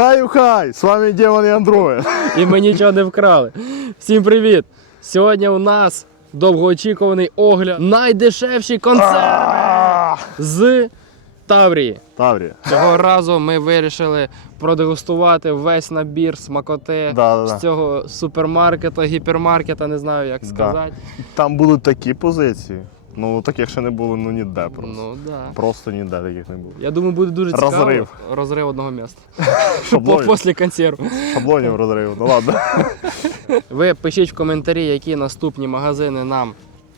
Хай хай! З вами Демон і Андроїд. І ми нічого не вкрали. Всім привіт! Сьогодні у нас довгоочікуваний огляд найдешевший концерт з Таврії. Таврія. Цього разу ми вирішили продегустувати весь набір смакоти Да-да-да. з цього супермаркета, гіпермаркета, не знаю як Да. сказати. Там будуть такі позиції. Ну таких ще не було ну ніде просто. Ну да. Просто ніде таких не було. Я думаю, буде дуже цікаво. Розрив. Розрив одного міста. Шаблонів, Після консерву. шаблонів розриву. Ну ладно. Ви пишіть в коментарі, які наступні магазини нам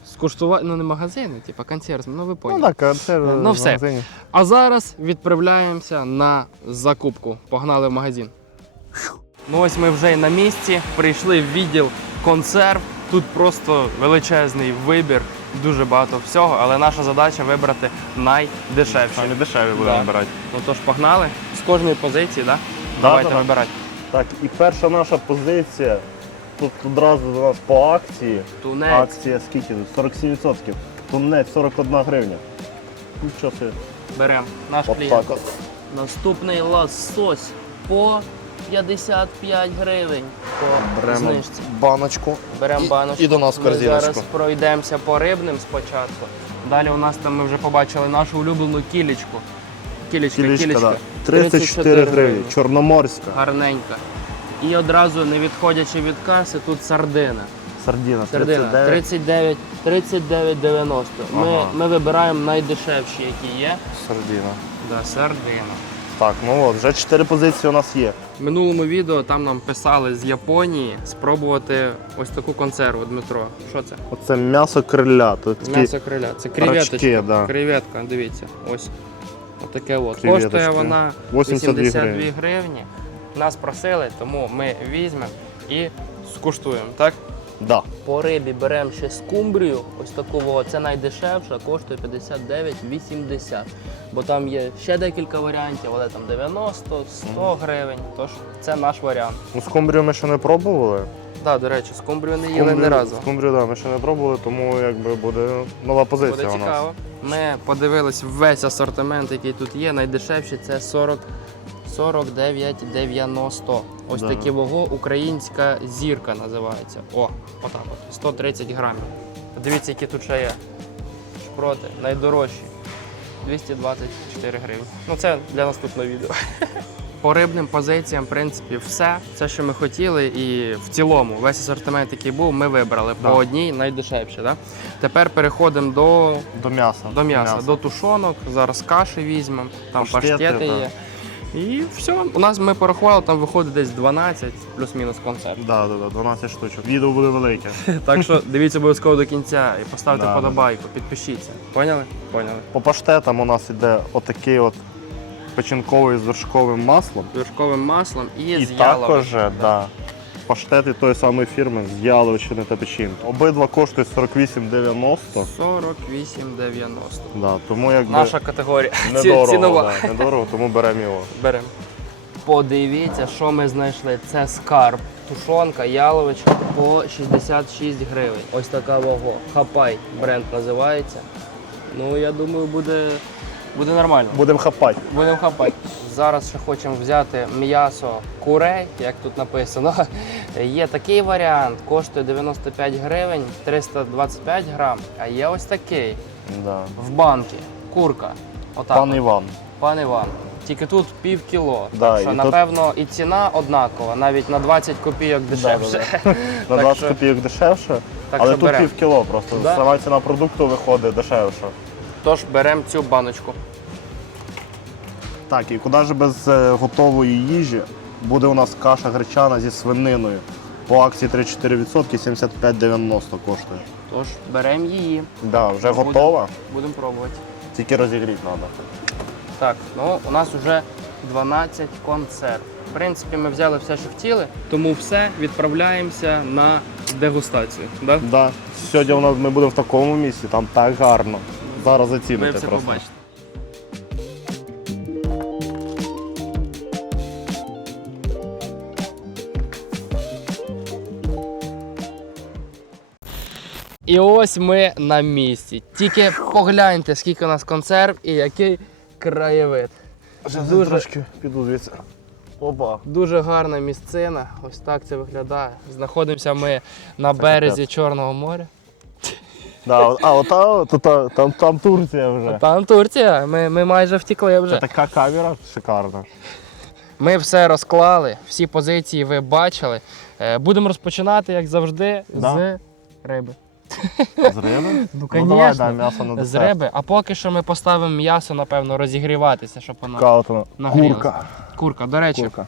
скуштувати. Ну не магазини, типу консерв, ну ви поняли. Ну так, концерт Ну, в все. магазині. А зараз відправляємося на закупку. Погнали в магазин. Ну ось ми вже й на місці. Прийшли в відділ консерв. Тут просто величезний вибір, дуже багато всього, але наша задача вибрати найдешевші. Самі дешеві Да. будемо брати. Ну тож погнали. З кожної позиції, да? Давайте да, да. вибирати. Так, і перша наша позиція. Тут одразу до нас по акції. Тунець. Акція скільки тут? 47%. Тунець 41 гривня. Нічого собі. Беремо наш От клієнт. так от. Наступний лосось по 55 гривень по Беремо знижці. баночку. Беремо І- баночку. і до нас в Ми корзиночку. зараз пройдемося по рибним спочатку. Далі у нас там ми вже побачили нашу улюблену кілечку. Кілечка, Кілечка, кілечка. да. 34 гривні. Чорноморська. Гарненька. І одразу, не відходячи від каси, тут сардина. Сардіна. Сардина 39. 39, 39,90. Ми, Ага. ми вибираємо найдешевші, які є. Сардіна. Да, сардина. Так, ну от, вже 4 позиції у нас є. В минулому відео там нам писали з Японії спробувати ось таку консерву, Дмитро. Що це? Оце м'ясо криля. Тут такі М'ясо криля. Це креветочка. рачки, да. Креветка, дивіться. Ось. Отаке от. Коштує вона 82 82 гривні. гривні. Нас просили, тому ми візьмемо і скуштуємо. Так? Да. По рибі беремо ще скумбрію, ось таку, о, це найдешевша, коштує 59,80. Бо там є ще декілька варіантів, але там 90, 100 гривень. Тож це наш варіант. Ну, скумбрію ми ще не пробували. Так, до речі, скумбрію не їли ні разу. Скумбрію, да, ми ще не пробували, тому якби буде нова позиція Буде у нас. цікаво. Ми подивились весь асортимент, який тут є. Найдешевші це 40, 49,90. Ось Да. такі вого українська зірка називається. О, отак от. 130 грамів. Подивіться, які тут ще є. Шпроти, найдорожчі. 224 гривні. Ну це для наступного відео. По рибним позиціям, в принципі, все. Все, що ми хотіли, і в цілому весь асортимент, який був, ми вибрали Да. по одній найдешевші. Да? Тепер переходимо до До м'яса. до м'яса, до тушонок. Зараз каші візьмемо, там Паштети, паштети є. І все. У нас ми порахували, там виходить десь 12 плюс-мінус концерт. Да, да, да, 12 штучок. Відео буде велике. Так що дивіться обов'язково до кінця і поставте Да, подобайку, підпишіться. Поняли? Поняли. По паштетам у нас іде отакий от печінковий з вершковим маслом. Вершковим маслом і, І з яловичини. також да, паштети тої самої фірми з яловичини та печінки. Обидва коштують 48,90. 48,90. Да, тому якби Наша категорія. Ці- недорого, Цінова. да, недорого, тому беремо його. Беремо. Подивіться, що ми знайшли. Це скарб. Тушонка, яловичка по 66 гривень. Ось така вага. Хапай бренд називається. Ну, я думаю, буде, буде нормально. Будемо хапати. Будемо хапати. Зараз ще хочемо взяти м'ясо курей, як тут написано. Є такий варіант, коштує 95 гривень, 325 грам. А є ось такий Да. в банки. Курка. Отак. Пан от. Іван. Пан Іван, тільки тут пів кіло. Да, так що, і тут- напевно, і ціна однакова, навіть на 20 копійок дешевше. На 20 копійок дешевше, Так але тут берем. пів кіло просто. Да. Сама ціна продукту виходить дешевше. Тож беремо цю баночку. Так, і куди ж без е, готової їжі буде у нас каша гречана зі свининою. По акції 3-4% 75,90 коштує. Тож беремо її, Да, вже Будем. готова, будемо пробувати. тільки розігріти треба. Так, ну у нас вже 12 консерв. В принципі, ми взяли все, що хотіли, тому все відправляємося на дегустацію. Да? Да. Сьогодні у нас ми будемо в такому місці, там так гарно. Зараз Ви заціните все просто. побачите. І ось ми на місці. Тільки погляньте, скільки у нас консерв і який краєвид. Дуже- трошки піду звідси. Опа. Дуже гарна місцина. Ось так це виглядає. Знаходимося ми на березі Чорного моря. Да, от- а ота, то, та- там, там Турція вже. Там Турція. Ми, ми майже втікли Це вже. така камера шикарна. Ми все розклали, всі позиції ви бачили. Е, Будемо розпочинати, як завжди, Да. з риби. З риби? Ну, давай, конечно. м'ясо на З десерт. риби. А поки що ми поставимо м'ясо, напевно, розігріватися, щоб воно. Нагрілося. Курка. Курка. До речі, Курка.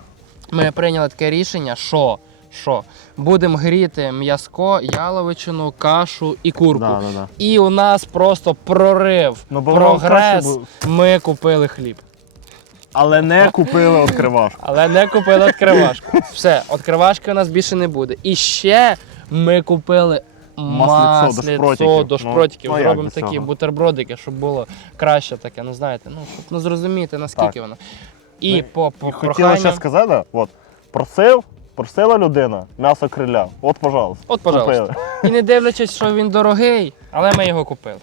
ми прийняли таке рішення, що, що будемо гріти м'язко, яловичину, кашу і курку. Да, да, да. І у нас просто прорив, Ну, бо прогрес. краще Ми купили хліб. Але не купили відкривашку. Але не купили відкривашку. Все, відкривашки у нас більше не буде. І ще ми купили масліцо шпротиків. до Ну, шпротиків. ну, як такі цього? бутербродики, щоб було краще таке. Ну знаєте, ну щоб ну, зрозуміти, наскільки Так. воно. І Ну, по, по І хотіла ще сказати, от, просив, просила людина м'ясо криля. От, пожалуйста. От, пожалуйста. Купили. І не дивлячись, що він дорогий, але ми його купили.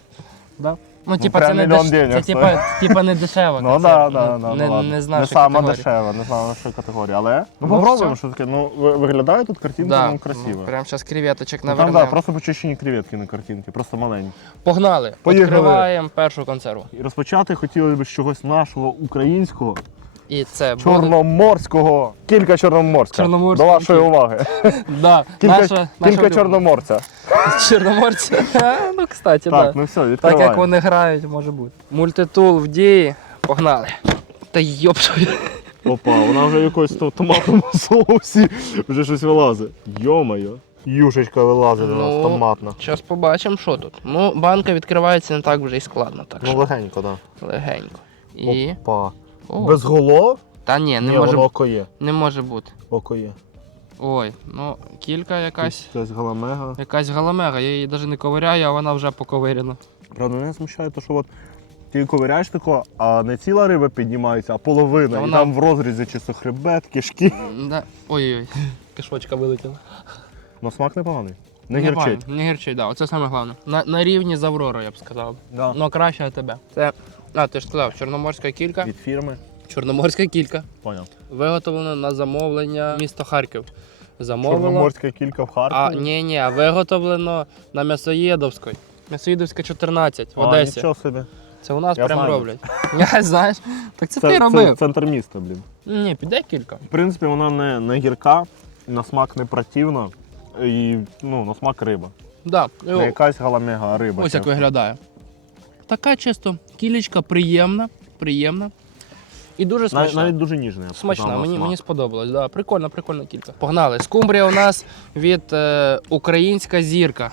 Да. Ну, типа, прям це не деш... денег це типа, типа не дешево. Ну да, да, да, не, ну, ладно. не знаю, не сама дешева, не знаю, що категорія. Але ну, Ну, попробуємо, що таке. Ну, виглядає тут картинка Да. ну, красиво. Прямо зараз креветочок Ну, там, да, просто почищені креветки на картинці, просто маленькі. Погнали. Поїхали. Відкриваємо першу консерву. І розпочати хотіли б з чогось нашого українського, І це буде... чорноморського. Кілька чорноморська. Чорноморського До вашої кілька. уваги. Да, Кілька, наша, наша кілька улюблена. чорноморця. Чорноморці. ну, кстати, Так, да. ну все, так відкриваємо. як вони грають, може бути. Мультитул в дії. Погнали. Та йоп. Опа, вона вже якось то- томатному соусі вже щось вилазить. Йо-моє. Юшечка вилазить у нас Ну, томатна. Зараз побачимо, що тут. Ну, банка відкривається не так вже і складно, так Ну що легенько, так. легенько. І. Опа. О, Без голов? Та ні, не Ні, може, воно бу- око є. не може бути. Око є. Ой, ну кілька якась. Якась галамега. Якась галамега, я її навіть не ковиряю, а вона вже поковиряна. Правда, мене смущає, те, що от ти ковиряєш тако, а не ціла риба піднімається, а половина. Та І вона- там в розрізі чисто хребет, кишки. Да. Ой-ой, кишочка вилетіла. Ну смак непоганий. Не гірчить. Не гірчить, да. Оце саме головне. На, на рівні з Авророю, я б сказав. Да. Ну краще тебе. Це. А, ти ж сказав, чорноморська кілька. Від фірми. Чорноморська кілька. Поняв. Виготовлена на замовлення місто Харків. Замовило. Чорноморська кілька в А, Харкові. ні, ні, а виготовлено на М'ясоєдовській. М'ясоїдовська 14 в А, Одесі. Нічого собі. Це у нас Я прям знаю. роблять. Я знаєш. Так це, Це, ти це робив. центр міста, блін. Ні, піде кілька. В принципі, вона не, не гірка, на смак не противна. І ну, на смак риба. Да. І Не о- якась галамега, а риба. Ось як чесно. виглядає. Така чисто кілечка приємна, приємна. І дуже смачна. Навіть дуже ніжна. я б Смачна, сказав, мені, смак. мені сподобалось. Да. Прикольна, прикольна кілька. Погнали. Скумбрія у нас від е, Українська зірка.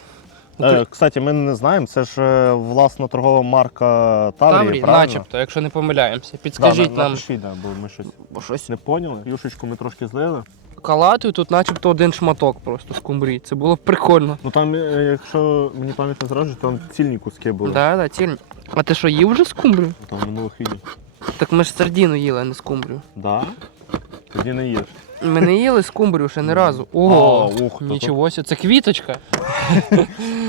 Е, кстати, ми не знаємо, це ж е, власна торгова марка Таврії, Таврій, правильно? начебто, якщо не помиляємося. Да, Підскажіть на- нам, напишіть, да, бо ми щось бо щось не поняли. Юшечку ми трошки злили. Калатою, тут начебто один шматок просто скумбрії. Це було б прикольно. Ну там, е, якщо мені пам'ять не зраджує, там цільні куски були. Да, да, цільні. А ти що, їв вже скумбрію? Там минулих відео. Так ми ж сардіну їли, а не скумбрію. Да? Тоді не їш. Ми не їли скумбрію ще ні разу. Ого, А, ух, то нічого себе, це квіточка.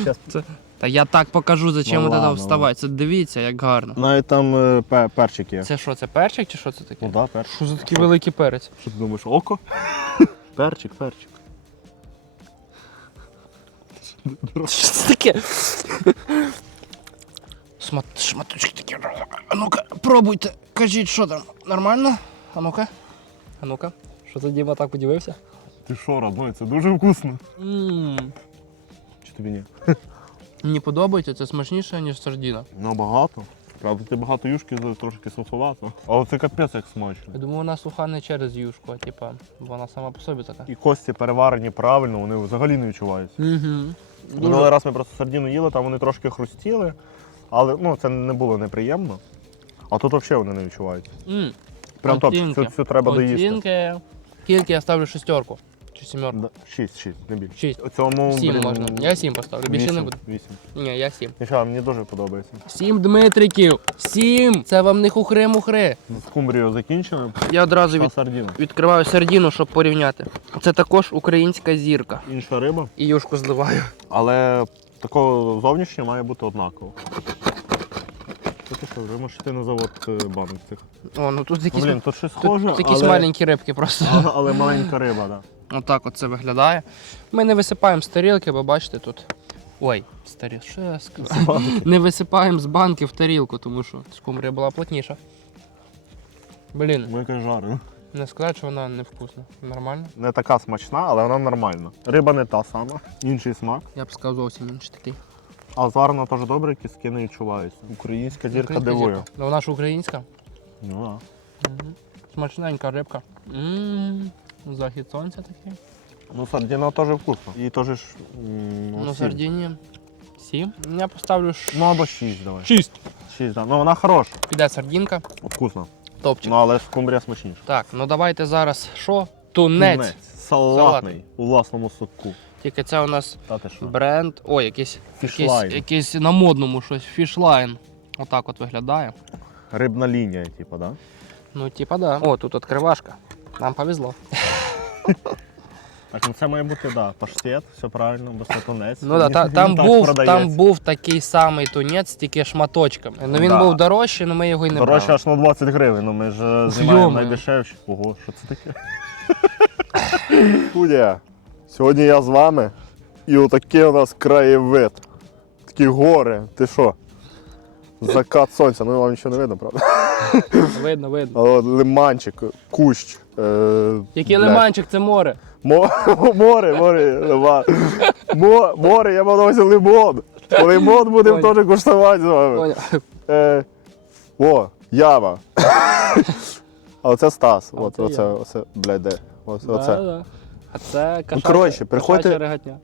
Щас. Це... Та я так покажу, зачем Ну ну, ладно, вставати. Це дивіться, як гарно. Навіть там е, пе- перчик є. Це що, це перчик чи що це таке? Ну да, перчик. Що за такий великий перець? Що ти думаєш, око? перчик, перчик. Що це таке? Смат... Шматочки такі. А ну-ка, пробуйте. Кажіть, що там? Нормально? А ну-ка. А ну-ка. Що це Діма так подивився? Ти що, родной, це дуже вкусно. Чи тобі ні? Мені подобається, це смачніше, ніж сардіна. Ну багато. Правда, ти багато юшки трошки суховато. А оце капець як смачно. Я думаю, вона суха не через юшку, а типа, вона сама по собі така. І кості переварені правильно, вони взагалі не відчуваються. Угу. Минулий раз ми просто сардіну їли, там вони трошки хрустіли, але ну, це не було неприємно. А тут взагалі вони не відчуваються. М. Прям топ, Оцінки. цю, цю треба доїсти. Оцінки. Скільки я ставлю шестерку? Чи сімерку? Да, Шість, шість, не більше. Шість. У цьому Сім блін, можна. Я сім поставлю, більше не вісім, буду. Вісім. Ні, я сім. Нічого, мені дуже подобається. Сім Дмитриків! Сім! Це вам не хухри-мухри. З кумбрією закінчено. Я одразу Та від... сардіна. відкриваю сардіну, щоб порівняти. Це також українська зірка. Інша риба, І юшку зливаю. але такого зовнішнього має бути однаково. Та ти що, вже можеш йти на завод е, банок цих. О, ну тут якісь, блін, тут щось схоже, тут якісь але, маленькі рибки просто. але, але маленька риба, так. Да. Отак от це виглядає. Ми не висипаємо з тарілки, бо бачите тут. Ой, старі, що я сказав? Не висипаємо з банки в тарілку, тому що скумбрія була плотніша. Блін, Ми жаримо. не сказати, що вона невкусна. Нормально? Не така смачна, але вона нормальна. Риба не та сама, інший смак. Я б сказав зовсім інший такий. А зварена теж добре, кіски не відчуваються. Українська зірка Українська дивує. зірка. Ну вона ж українська. Ну, Мгм. Смачненька рибка. М, Захід сонця такий. ну сардіна теж вкусно. І теж ж. м, Ну, сім. сардині. Сім. Я поставлю ш... Ну або 6 давай. 6. 6, да. Ну вона хороша, Піде сардінка. вкусно. Топчик. Ну але скумбрія смачніша. Так, ну давайте зараз що? Тунець. Салатний у власному соку. Тільки це у нас Та ти що? бренд. Ой, якийсь, якийсь, Фішлайн. якийсь на модному щось. Фішлайн. Отак от виглядає. Рибна лінія, типу, да? Ну, типа, да. О, тут відкривашка. Нам повезло. Так, ну це має бути, да, паштет, все правильно, бо це тунець. Ну да, та, він там, так був, продається. там був такий самий тунець, тільки шматочками. Ну він Да. був дорожчий, але ми його і не Дорожче брали. аж на 20 гривень, ну ми ж е, знімаємо найдешевші. Ого, що це таке? Студія. Сьогодні я з вами. І отакий у нас краєвид. Такі гори. Ти що? Закат сонця, ну вам нічого не видно, правда? Видно, видно. Але лиманчик, кущ. Е, Який блядь. лиманчик, це море. Мо- море, море, лиман. Мо- море, я мав на увазі лимон. Лимон будемо Понял. теж куштувати з вами. Поняв. Е, о, яма. А оце Стас. А От, оце оце, оце, блядь, де? Да, оце. да. А це кошача, коротше, приходьте- кошача.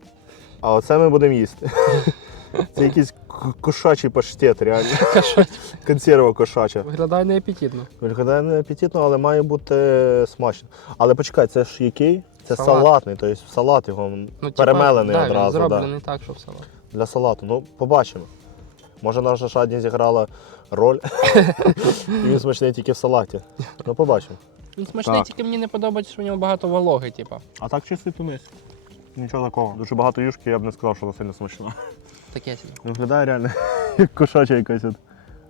А оце ми будемо їсти. Це якийсь к- кошачий паштет, реально. Консерва кошача. Виглядає неапетитно. Виглядає не апетитно, але має бути смачно. Але почекай, це ж який? Це Салат. салатний, тобто салат його Ну, типа, перемелений да, Він одразу. Да. зроблений так, що в салат. Для салату. Ну, побачимо. Може наша шадні зіграла роль. І він смачний тільки в салаті. Ну, побачимо. Він смачний, Так. тільки мені не подобається, що в ньому багато вологи, типу. А так чистий тунець. Нічого такого. Дуже багато юшки, я б не сказав, що вона сильно смачна. Таке собі. Виглядає реально як кошача якась от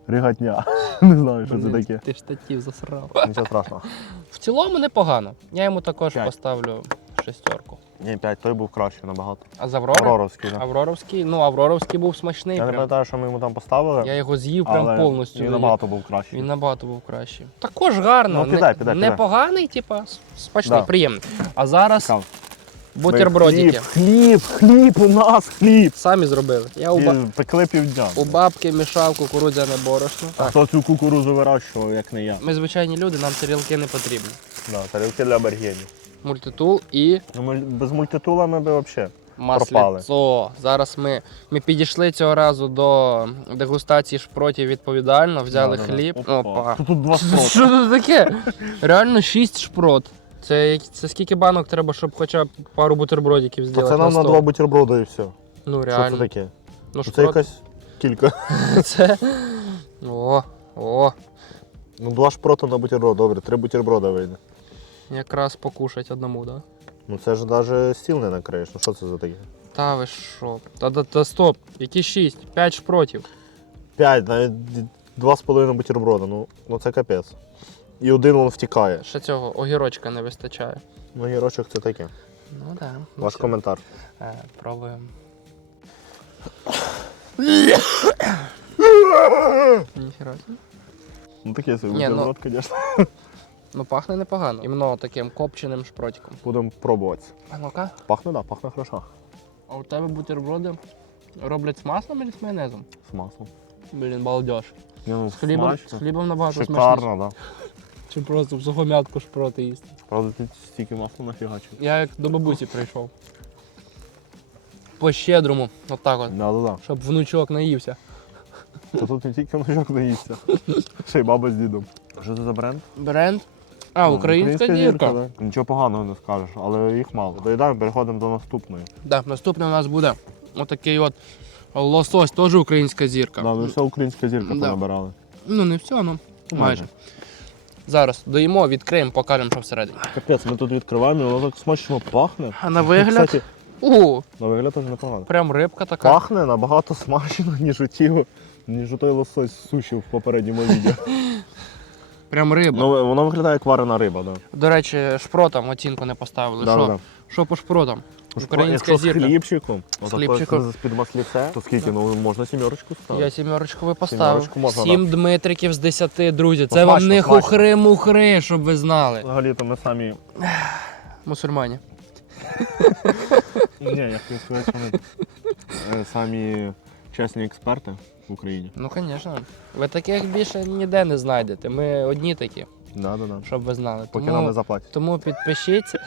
ригатня. Не знаю, що це Блін, таке. Ти штатів засрав. Нічого страшного. В цілому непогано. Я йому також П'ять. поставлю шестерку. Ні, 5, той був кращий набагато. А з Аврори? Авроровський, да. Авроровський, ну Авроровський був смачний. Я не Прям. пам'ятаю, що ми йому там поставили, Я його з'їв прям але повністю. він набагато був кращий. Він набагато був кращий. Також гарно. Ну, піддай, піддай. Непоганий, типа, с- смачний, Да. приємний. А зараз Цікаво. бутербродики. Хліб, хліб, хліб, у нас хліб. Самі зробили. Я у, ба... І пекли півдня. у бабки мішав кукурудзяне борошно. А хто цю кукурузу вирощував, як не я? Ми звичайні люди, нам тарілки не потрібні. Да, тарілки для бергенів. Мультитул і Ну, без мультитула ми би взагалі. масліцо. Зараз ми, ми підійшли цього разу до дегустації шпротів відповідально, взяли хліб. Опа. Тут два Що спроти. це таке? Реально 6 шпрот. Це, як- це скільки банок треба, щоб хоча б пару бутербродиків зробити? це нам на два бутерброди і все. Ну Що реально. це таке? Ну, Це шпрот, якась кілька. це... О, о, Ну, два шпрота на бутерброд, добре, три бутерброда вийде. Якраз покушать одному, да? Ну це ж навіть стіл не накриєш. Ну що це за таке? Та ви що? Та, та, та стоп, які 6? 5 шпротів. П'ять, навіть два з половиною бутерброда. Ну, ну це капець. І один він втікає. Ще цього огірочка не вистачає. Ну, гірочок це таке. Ну так. Да. Ваш коментар. Е, пробуємо. Ніхера. Ну таке собі Ні, ну- бутерброд, звісно. Ну пахне непогано. Іменно таким копченим шпротиком. Будемо пробувати. А ну-ка. Пахне, так, да, пахне хорошо. А у тебе бутерброди роблять з маслом чи з майонезом? З маслом. Блін, балдеж. Ні, ну, З хлібом, з смачно. хлібом набагато смачніше. Шикарно, так. Да. Чи просто в сухомятку шпроти їсти. Правда, тут стільки масла нафігачив. Я як до бабусі прийшов. По щедрому, отак от. Да, да, да. Щоб внучок наївся. Та тут не тільки внучок не. Ще й баба з дідом. Що це за бренд? Бренд. А, Ну, українська, зірка. да. Нічого поганого не скажеш, але їх мало. Доїдаємо, переходимо до наступної. Так, наступне у нас буде отакий от лосось, теж українська зірка. Да, ви все українська зірка Да. понабирали. Ну не все, ну Ну, майже. Зараз доїмо, відкриємо, покажемо, що всередині. Капець, ми тут відкриваємо, і воно так смачно пахне. А на вигляд. Кстати, У, на вигляд теж непогано. прям рибка така. Пахне набагато смачно, ніж у ті ніж у той лосось суші в попередньому відео. Прям риба. Ну, воно виглядає як варена риба, так. До речі, шпротам оцінку не поставили. Да, що? да, да. що по шпротам? Українська Якщо з зірка. хлібчиком, отако, хлібчиком. з-під масліце, то скільки? Ну, можна сімерочку ставити. Я сімерочку ви поставив. Можна, Сім дмитриків з десяти, друзі. Це вам не смачно. хухри-мухри, щоб ви знали. Взагалі-то ми самі. Мусульмані. Ні, я хотів сказати, що ми е, самі чесні експерти в Україні. Ну, звісно. Ви таких більше ніде не знайдете. Ми одні такі, Да, да, да. щоб ви знали. Поки нам не заплатять. тому підпишіться.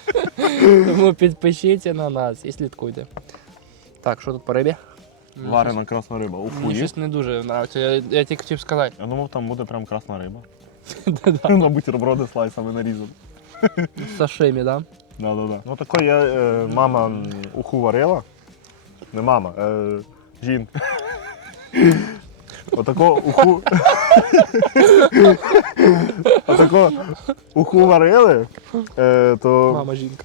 тому підпишіться на нас і слідкуйте. Так, що тут по рибі? Варена красна риба. щось- Мені щось не дуже подобається. Я, я тільки хотів сказати. Я думав, там буде прям красна риба. Да-да. На бутерброди слайсами нарізані. Сашимі, да? Да, да, да. Ну тако я, е, мама уху варила. Не мама, е, жінка. Отако уху. Отако уху варили, е, то Мама жінка.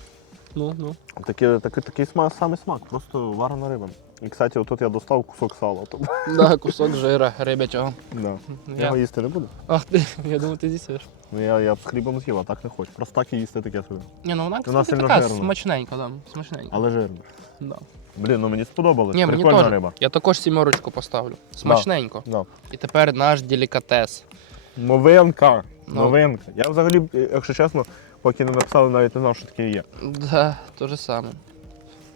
Ну, ну. такий, такий, такий сма, самий смак, просто варена риба. І, кстати, отут я достав кусок сала. Тут. Да, кусок жира рибячого. Да. Я Я... його їсти не буду. Ах ти, я думаю, ти з'їсиш. Ну, я, я б з хлібом з'їв, а так не хочу. Просто так і їсти таке собі. Ні, ну вона, Вона кстати, сильно така жирна. смачненька, да, смачненька. Але жирно. Да. Блін, ну мені сподобалось. Ні, мені Прикольна теж. риба. Я також сімерочку поставлю. Смачненько. Да. І тепер наш делікатес. Новинка. Ну. Новинка. Я взагалі, якщо чесно, поки не написали, навіть не знав, що таке є. Да, то же саме.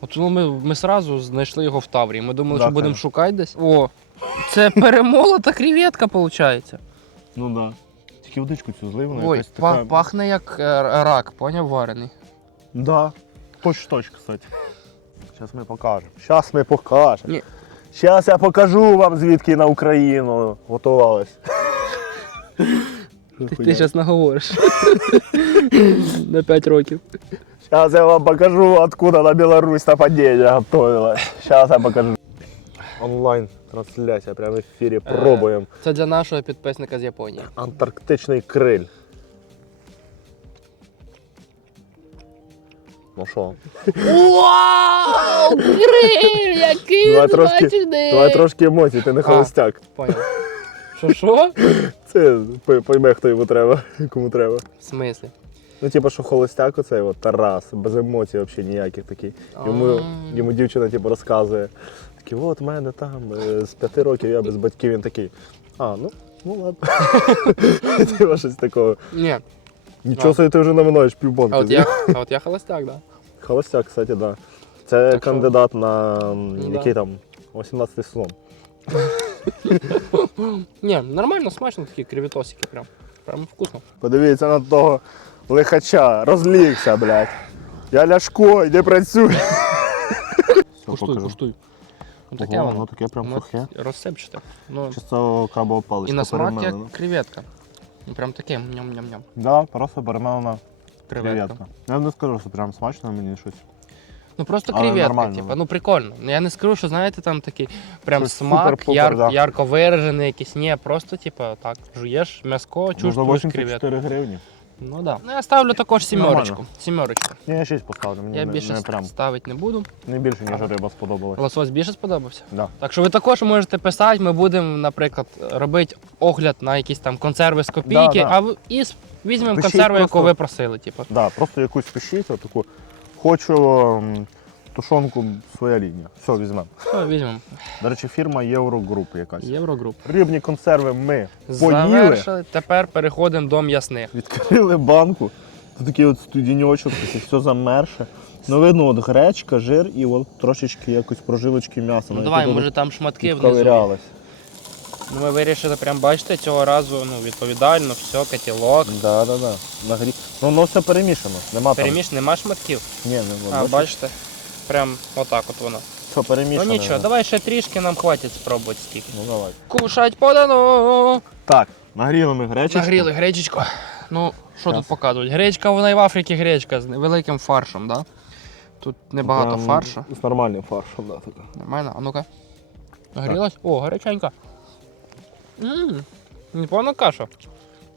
От ну, ми, ми сразу знайшли його в Таврії. Ми думали, Да, що будемо шукати десь. О, це перемолота креветка, виходить. Ну так. Да. Тільки водичку цю злив, вона Ой, якась па- така. пахне як е, рак, поняв варений. Да. Точ точ, кстати. Зараз ми покажемо. Зараз ми покажемо. Ні. Зараз я покажу вам, звідки на Україну готувались. Ти, зараз наговориш. На 5 років. Сейчас я вам покажу, откуда на Беларусь нападение готовилось. Сейчас я покажу. Онлайн трансляція, прямо в ефірі. Пробуємо. Це для нашого підписника з Японії. Антарктичний криль. Ну що? Вау! Криль! Який Давай він трошки, давай трошки емоцій, ти не холостяк. Понял. Що що? Це пой- пойме, хто йому треба, кому треба. В смислі? Ну, типу, що холостяк оцей от Тарас, без емоцій взагалі ніяких такий. Йому, А. йому дівчина типу, розказує. Такий, от в мене там е, з п'яти років я без батьків. Він такий. А, ну, ну ладно. Типу щось такого. Ні. Нічого собі ти вже наминаєш півбонки. А от я, а от я холостяк, да. Холостяк, кстати, да. Це Так що- кандидат на м, Ну, який да. там 18 сезон. Ні, нормально, смачно такі креветосики прям. Прям вкусно. Подивіться на того лихача, розлігся, блядь. Я ляшко, йди працюй. Куштуй, куштуй. Ну таке Ого, воно. воно таке прям Ну, сухе. Розсипчате. Ну, Чисто крабова паличка. і на смак як креветка. Ну, Прям таким ням-ням-ням. Да, просто перемелена Креветка. Я не скажу, що прям смачно мені щось. Ну просто Але креветка, нормально, типа, ну прикольно. Я не скажу, що знаєте, там такий прям Щось смак, супер-пупер, яр, да. ярко виражений якийсь. Ні, просто типа так, жуєш м'яско, чуш, за чувствуєш креветку. 84 гривні. Ну да. Ну я ставлю також сімерочку. Сімерочку. Ні, я 6 поставлю. Мені Я не, більше не прям. ставити не буду. Не більше, ніж риба сподобалась. Лосось більше сподобався. Да. Так що ви також можете писати, ми будемо, наприклад, робити огляд на якісь там консерви з копійки, Да, да. а в- і с- візьмемо Пишіть консерву, яку просто. ви просили. Типу. Да, просто якусь пишіть, таку. Хочу м, тушонку своя лінія. Все, візьмемо. Все, візьмемо. До речі, фірма Єврогруп якась. Єврогруп. Рибні консерви ми поїли, Завершили. Тепер переходимо до м'ясних. відкрили банку. Тут такий от студіньочок, все замерше. Ну, видно, от гречка, жир і от трошечки якось прожилочки м'яса. Ну навіть давай, тут може там шматки внизу. підковирялось. Ну, ми вирішили, прям бачите, цього разу ну, відповідально, все, котілок. Да, да, да. На грі... Ну, воно все перемішано. Нема Переміж, нема шматків. там. Ні, не А, бачите? Прям отак от воно. Все перемішано. Ну нічого, давай ще трішки, нам хватить спробувати скільки. Ну давай. Кушать подано! Так, нагріли ми гречечку. Нагріли гречечку. Ну, що Щас. тут показують? Гречка, вона і в Африці гречка з великим фаршем, да? Тут небагато Прям фаршу. З нормальним фаршем, да, така. Нормально, а ну-ка. Нагрілась? О, гаряченька. Ммм, непогана каша.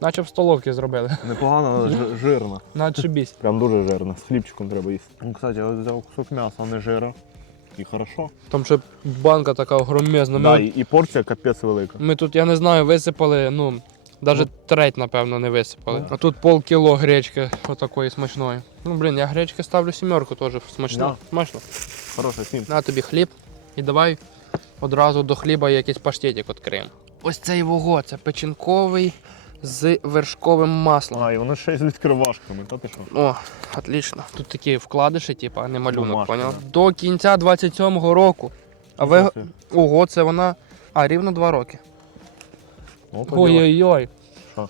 Наче в столовці зробили. Непогано, але жи- жирно. Наче бісь. Прям дуже жирно. З хлібчиком треба їсти. Ну, кстати, я от взяв кусок м'яса, а не жира. І хорошо. Там ще банка така огромезна. Да, Ми, і, і порція капець велика. ми тут, я не знаю, висипали, ну, навіть треть, напевно, не висипали. Ну. А тут пол кіло гречки отакої смачної. Ну, блін, я гречки ставлю сімерку теж смачно. Да. Смачно. Хороша сім. На тобі хліб і давай одразу до хліба якийсь паштетик відкриємо. Ось цей вого, це печінковий з вершковим маслом. А, і вони ще й з відкривашками, та ти що? О, отлично. Тут такі вкладиші, типу, а не малюнок, поняв? да. До кінця 27-го року. А ви. Нічого. Ого, це вона. А, рівно 2 роки. Ну, поділа. Ой-ой-ой. Що?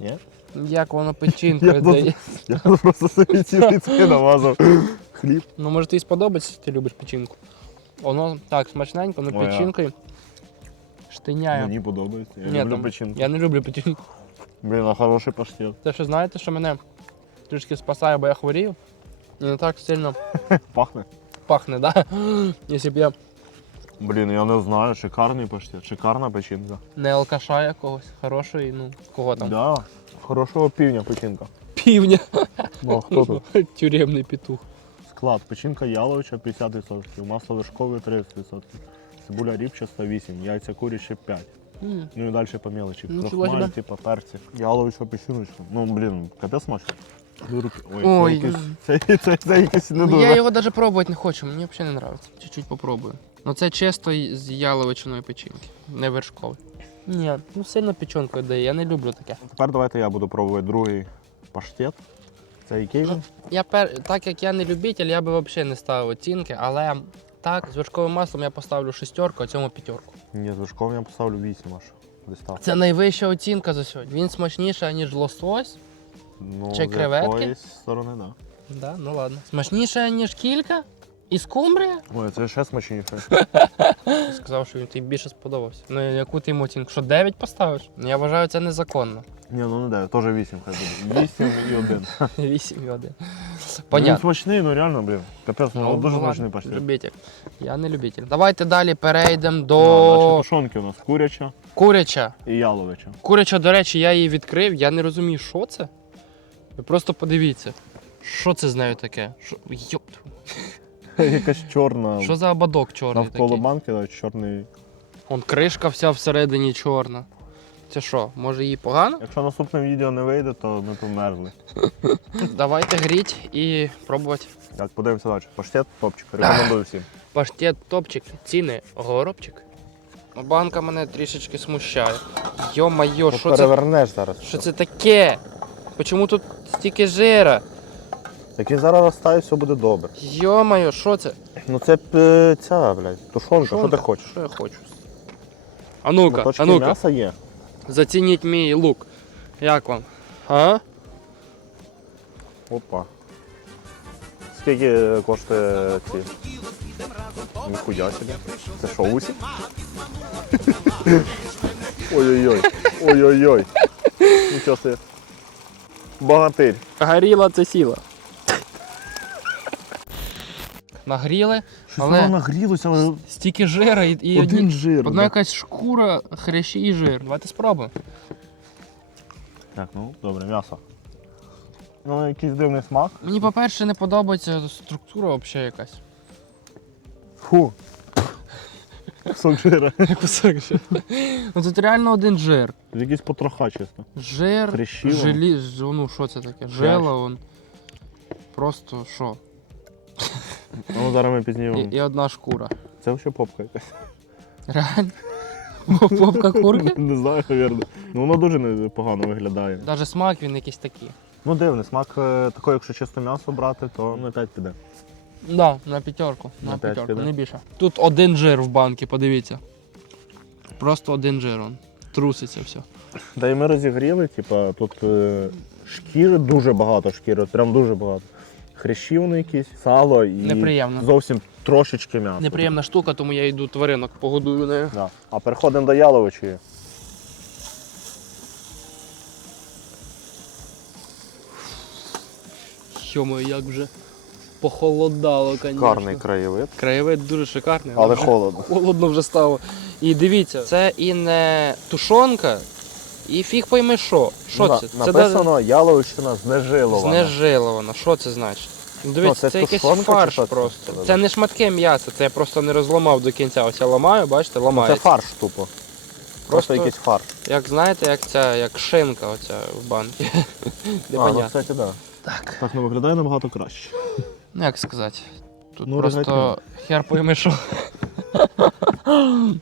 Ні? Як воно печінкою Я дає. Я просто собі цілий цей намазав. Хліб. Ну, може, тобі сподобається, ти любиш печінку. Воно так смачненько, але Ой, а. печінкою штиняє. Мені подобається. Я Ні, люблю там- печінку. Я не люблю печінку. Блін, а хороший паштет. Те, що знаєте, що мене трішки спасає, бо я хворію. І не так сильно Пахне. пахне, да? Якщо б я Блін, я не знаю, шикарний паштет, шикарна печінка. не алкаша якогось хорошої, ну, кого там? Да. Хорошого півня печінка. Півня. Ну, а хто тут? Тюремний петух. Склад. Печінка яловича 50%, масло вершкове 30%, цибуля ріпчаста 8, яйця курячі 5. М. Ну і далі по мелочі. Ну, чого Крохмаль, типа перці. Яловича печіночка. Ну, блін, капець смачно. Ну, Ой, Ой, це, якийсь, це, це, це якийсь не Ну, дуже. я його навіть пробувати не хочу, мені взагалі не подобається. Чуть-чуть попробую. Ну це чисто з яловичиної печінки, не вершковий. Ні, ну сильно печінкою дає, я не люблю таке. Тепер давайте я буду пробувати другий паштет. Це який він? Я пер... Так як я не любитель, я би взагалі не ставив оцінки, але так, з вершковим маслом я поставлю шестерку, а цьому п'ятерку. Ні, з вершковим я поставлю 8 аж. Десь так. Це найвища оцінка за сьогодні. Він смачніший, ніж лосось. Ну, Чи з креветки? якоїсь сторони, так. Да, ну ладно. Смачніше, ніж кілька? І скумбрія? Ой, це ще смачніше. Ти сказав, що він тобі більше сподобався. Ну яку ти йому оцінку? Що 9 поставиш? Я вважаю, це незаконно. Ні, ну не 9, теж 8 хай буде. 8 і 1. 8 і 1. Він смачний, ну реально, блін. Капець, ну, дуже ладно, смачний паштет. Любитель. Я не любитель. Давайте далі перейдемо Да, до тушонки у нас куряча куряча. і яловича. Куряча, до речі, я її відкрив, я не розумію, що це. Ви просто подивіться. Що це з нею таке? Що, Йоп, Якась чорна. що за ободок чорний Навколо такий? банки, да, чорний. Вон кришка вся всередині чорна. Це що, може її погано? Якщо наступне відео не вийде, то ми померзли. Давайте гріть і пробувати. Так, подивимося далі. Паштет топчик. Рекомендую всім. Паштет, топчик, ціни, горобчик. Банка мене трішечки смущає. Йо-майо, що це, Перевернеш зараз. що це таке? Чому тут стільки жира? Так він зараз розтає, все буде добре. Йо-майо, що це? Ну це е, ця, блядь, тушонка, що Шонка? ти хочеш? Що я хочу? А ну-ка, Моточки а ну-ка, м'яса є. Зацініть мій лук. Як вам? А? Опа. Скільки коштує ці? Ніхуя собі. Це що, усі? Ой-ой-ой. Ой-ой-ой. Нічого собі. Богатирь. Горіла це сіла. Нагріли, Щось Але- воно нагрілося, але стільки жира і, і один одні- жир. одна да. якась шкура, хрящі і жир. Давайте спробуємо. Так, ну, добре, м'ясо. Ну, якийсь дивний смак. Мені, по-перше, не подобається структура взагалі якась. Фу. Кусок жира. Кусок жир. Ну тут реально один жир. Якийсь потроха, чесно. Жир, Хрящі воно. ну що це таке? Жела он. Просто що? Ну, зараз ми І, пізніше. і одна шкура. Це взагалі попка якась. Реально? Попка курки? Не знаю, навірно. Ну воно дуже непогано виглядає. Даже смак він якийсь такий. Ну дивний, смак е, такий, якщо чисто м'ясо брати, то на 5 піде. Да, на п'ятерку. На, На п'ять п'ятерку, піде. не більше. Тут один жир в банки, подивіться. Просто один жир он. Труситься все. Да і ми розігріли, типа, тут е, шкіри дуже багато шкіри, от прям дуже багато. Хрящі вони якісь, сало і Неприємно. зовсім трошечки м'яса. Неприємна штука, тому я йду тваринок погодую нею. Да. А переходимо до яловичі. Йомо, як вже похолодало, звісно. Карний краєвид, Краєвид дуже шикарний. але вже холодно. холодно вже стало. І дивіться, це і не тушонка, і фіг пойми що. Що Ну, це? Це Написано яловичина знежилована. знежилована. Що це значить? Дивіться, Ну, це, це якийсь фарш це? просто. Це, Це не шматки м'яса, це я просто не розламав до кінця. Ось я ламаю, бачите, ламаю. Це фарш тупо. Просто, Просто- якийсь фарш. Як знаєте, як ця, як шинка оця в банці. А, ну, кстати, да. Так. Так ну, виглядає набагато краще. Ну як сказати. Тут Ну, просто ригать хер пойми що.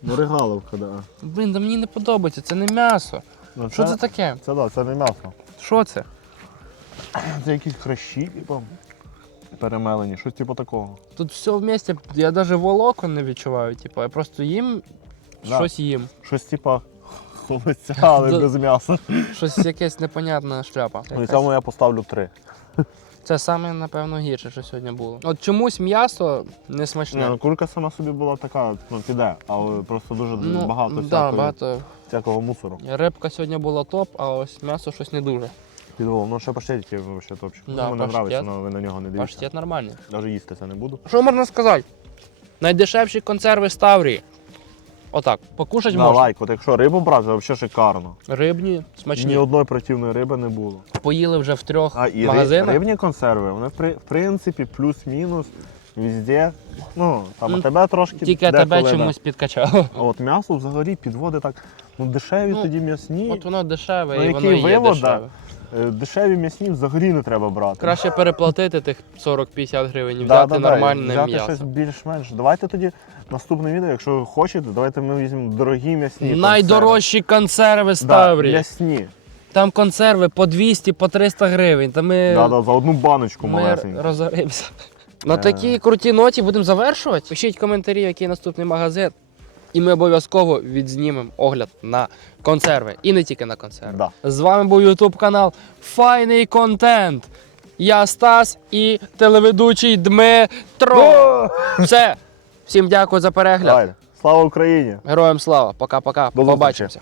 Ну, регаловка, да. Блін, да мені не подобається, це не м'ясо. Ну, Що це таке? Це да, це не м'ясо. Що це? Це якісь хрещі, типу, перемелені, щось типу такого. Тут все в місті, я навіть волокон не відчуваю, типу, я просто їм Да. щось їм. Щось типу холодця, але Да. без м'яса. Щось якесь непонятна шляпа. Ну, і цьому я поставлю три. Це саме, напевно, гірше, що сьогодні було. От чомусь м'ясо не смачне. ну курка сама собі була така, ну піде, але просто дуже Ну, багато да, всякого, багато. всякого мусору. Рибка сьогодні була топ, а ось м'ясо щось не дуже. Підвол. Ну ще паштетики взагалі топчик. Да, ну, мені паштет. подобається, але ви на нього не дивіться. Паштет нормальний. Навіть їсти це не буду. Що можна сказати? Найдешевші консерви з Таврії. Отак, покушать Да, можна. лайк, от якщо рибу брати, це взагалі шикарно. Рибні, смачні. Ні одної противної риби не було. Поїли вже в трьох А і ри- магазинах. рибні консерви, вони в при- в принципі плюс-мінус везде. Ну, там Ну, а тебе трошки. Тільки тебе деколи, да. чомусь підкачало. А от м'ясо взагалі підводить так. Ну, дешеві Ну, тоді м'ясні. От воно дешеве Ну, і який воно є вивод, дешеве. Е, Дешеві м'ясні взагалі не треба брати. Краще переплатити тих 40-50 гривень взяти да, да, нормальне взяти м'ясо. щось більш-менш. Давайте тоді наступне відео, якщо ви хочете, давайте ми візьмемо дорогі м'ясні. Найдорожчі консерви з консерви. Да, м'ясні. Там консерви по 200, по 300 гривень. Та ми, Да, да, за одну баночку ми малесеньку. розоримося. На Е. такій крутій ноті будемо завершувати. Пишіть коментарі, який наступний магазин. І ми обов'язково відзнімемо огляд на консерви. І не тільки на консерви. Да. З вами був YouTube канал Файний контент. Я Стас і телеведучий Дмитро. Все. Всім дякую за перегляд. Давай. Слава Україні! Героям слава. Пока-пока. Побачимося.